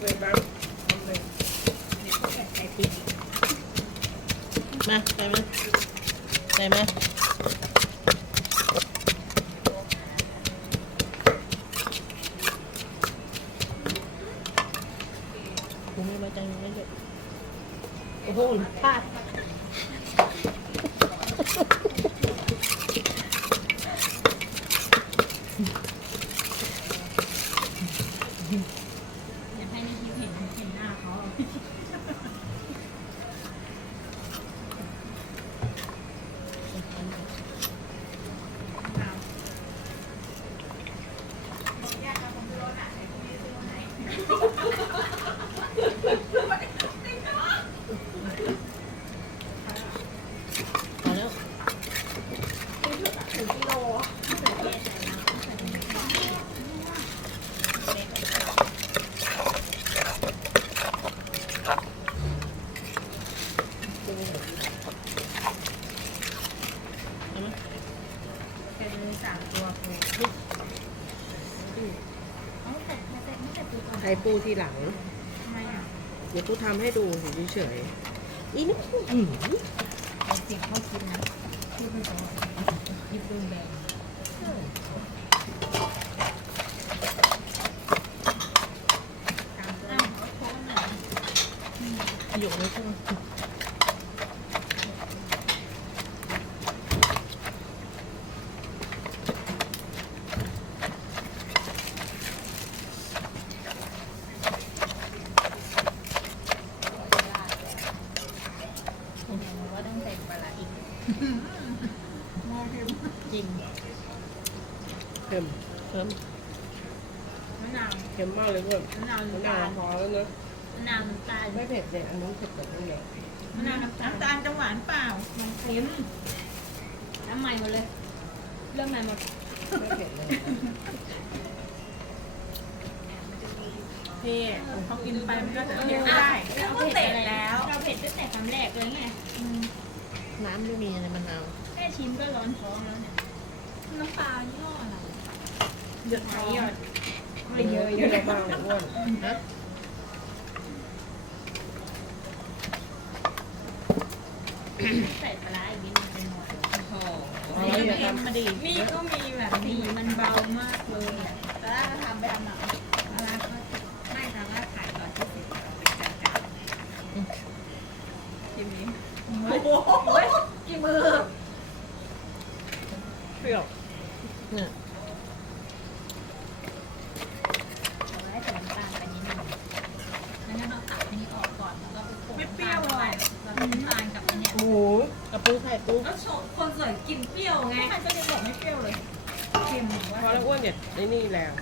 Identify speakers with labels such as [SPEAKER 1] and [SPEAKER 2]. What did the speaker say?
[SPEAKER 1] เลยบ้างทำเลย
[SPEAKER 2] ใส่พริกมาใส่มาใส่มาคุณไม่มาจังไม่เยอะโอ้โหพลาด
[SPEAKER 3] อยากให้นี่คิวเห็นเห็นหน้าเขา
[SPEAKER 2] พอแล้ว เอามา
[SPEAKER 3] เป็น สามตัวครูเอาแต่ไม่แต่ไม่แต่ตัวก่อน
[SPEAKER 1] ใช้ปูทีหลัง
[SPEAKER 3] ทำไมอะ
[SPEAKER 1] เดี๋ยวปูทำให้ดูเฉยๆอีนี่อืม
[SPEAKER 3] เอาเสียงเข้าคิดนะคิดไม่พอคิดดูแบงตามตัวเขาโค้งหน่อย
[SPEAKER 2] หยกเลยใช่ไหม
[SPEAKER 3] ว่าต้องใส่ปลาร้าอีก
[SPEAKER 2] จริง
[SPEAKER 1] เค็ม
[SPEAKER 2] เพิ่ม
[SPEAKER 3] มะนาว
[SPEAKER 1] เค็มมากเลยเพื่อน
[SPEAKER 3] มะนาว
[SPEAKER 1] มะ
[SPEAKER 3] น้ำ
[SPEAKER 1] นา
[SPEAKER 3] ตาวล
[SPEAKER 1] พอแล้วนะ
[SPEAKER 3] มะนาวน้ำตาล
[SPEAKER 1] ไม่เผ็ดเลยอันนั้นเผ็ดแบบนี้เลย
[SPEAKER 3] มะนาวน้ำตาล
[SPEAKER 4] น้ำตาลจะหวานเปล่า
[SPEAKER 3] มันเค็มน้ำใหม่หมดเลย เริ่มใหม่หมด
[SPEAKER 1] ไม่เผ็ดเลย
[SPEAKER 4] เท่เขากินไปมันก็จะเผ็ดไม่ได้
[SPEAKER 3] เราเผ็ดแล้ว เราเผ็ดตั้งแต่คำแรกเลยไง อืม
[SPEAKER 2] น้ำไม่มีอะไรมะนาว
[SPEAKER 3] แค่ชิมก็ร้อนท้องแล้วเนี่ย
[SPEAKER 4] น้ำปลายี่ห้ออะไร
[SPEAKER 3] หยดไทยหยด
[SPEAKER 1] ไม่เยอะเยอะมากเลยอ้วน
[SPEAKER 2] ฮะ
[SPEAKER 3] ใส่ปลาร้าอีกนิดนึงเป็นหน่อย
[SPEAKER 4] โอ้โห
[SPEAKER 1] เอาไว้อย่าทำ
[SPEAKER 4] มาดินี่ก็มีแบบ
[SPEAKER 3] สี
[SPEAKER 4] นี้
[SPEAKER 3] มันเบามาก
[SPEAKER 4] โอ้โหกี่มือ
[SPEAKER 1] เปรี้ยว
[SPEAKER 2] เนี่ย
[SPEAKER 3] เอาไว้ใส่น้ำตาลไปนิดนึงแล้วงั้นเราตัดอันนี้ออกก่อนแล้วก็ไปโขลก
[SPEAKER 4] ไม่เปรี้ยวเลย
[SPEAKER 3] เราใส่น้ำตาลกับอันเนี้ย
[SPEAKER 1] โอ้โห
[SPEAKER 2] กระปูไข่ปู
[SPEAKER 4] แล้วโชว์คนสวยกินเปรี้ยวไง
[SPEAKER 3] มันก็ยังบอกไม่เปรี้ยวเลย
[SPEAKER 4] เค็มหรือว่า
[SPEAKER 1] พอแล้วอ้วนเนี่ยไอ้นี่แล้ว